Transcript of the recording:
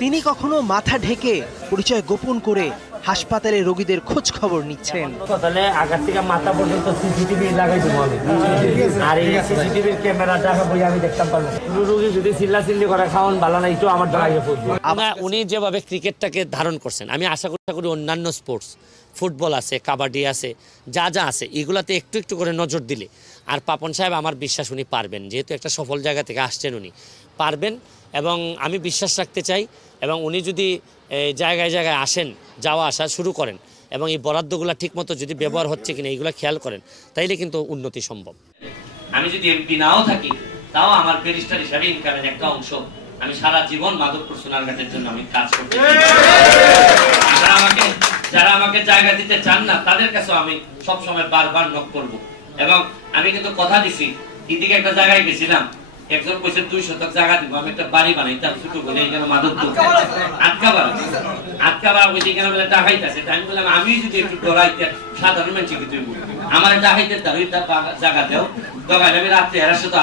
তিনি কখনো মাথা ঢেকে পরিচয় গোপন করে হাসপাতালে রোগীদের খোঁজ খবর নিচ্ছেন। তাহলে আগার থেকে মাথা পর্যন্ত সিসিটিভি লাগাই দেবো আমি, আর এই সিসিটিভির ক্যামেরা দেখা বই আমি দেখতাম পারবো। রোগী যদি চিল্লাচিল্লি করে খাওয়ান ভালো না, একটু আমার দাঁড়াইয়ে পড়বো। উনি যেভাবে ক্রিকেটটাকে ধারণ করছেন, আমি আশা করি অন্যান্য স্পোর্টস, ফুটবল আছে, কাবাডি আছে, যা যা আছে এগুলাতে একটু একটু করে নজর দিলে, আর পাপন সাহেব আমার বিশ্বাস উনি পারবেন, যেহেতু একটা সফল জায়গা থেকে আসছেন উনি পারবেন, এবং আমি বিশ্বাস রাখতে চাই। এবং উনি যদি জায়গায় জায়গায় আসেন, যাওয়া আসা শুরু করেন, এবং এই বরাদ্দগুলো ঠিকমতো যদি ব্যবহার হচ্ছে কিনা এইগুলো খেয়াল করেন, তাইলে কিন্তু উন্নতি সম্ভব। আমি যদি এমপি নাও থাকি, তাও আমার ব্যারিস্টার হিসাবে ইনকামের একটা অংশ আমি সারা জীবন মাধবপুর সোনারঘাটের জন্য আমি কাজ করতে চাই। যারা আমাকে জায়গা দিতে চান না, তাদের কাছেও আমি সবসময় বারবার নক করব। এবং আমি কিন্তু কথা দিছি, এদিকে একটা জায়গায় গেছিলাম, একজন কইছে 2 শতক জায়গা দিব, আমি একটা বাড়ি বানাইতাম ছোট করে, এখানে মাধবপুর আটকাবার ওই যেখানে বলে ডাকাইতেছে। আমি বললাম আমি যদি একটু ডরাইতে সাধারণ মানুষকে তুই আমার ডাকাইতে জায়গা দেও, দগাইলে আমি রাত্রে এরা শুধু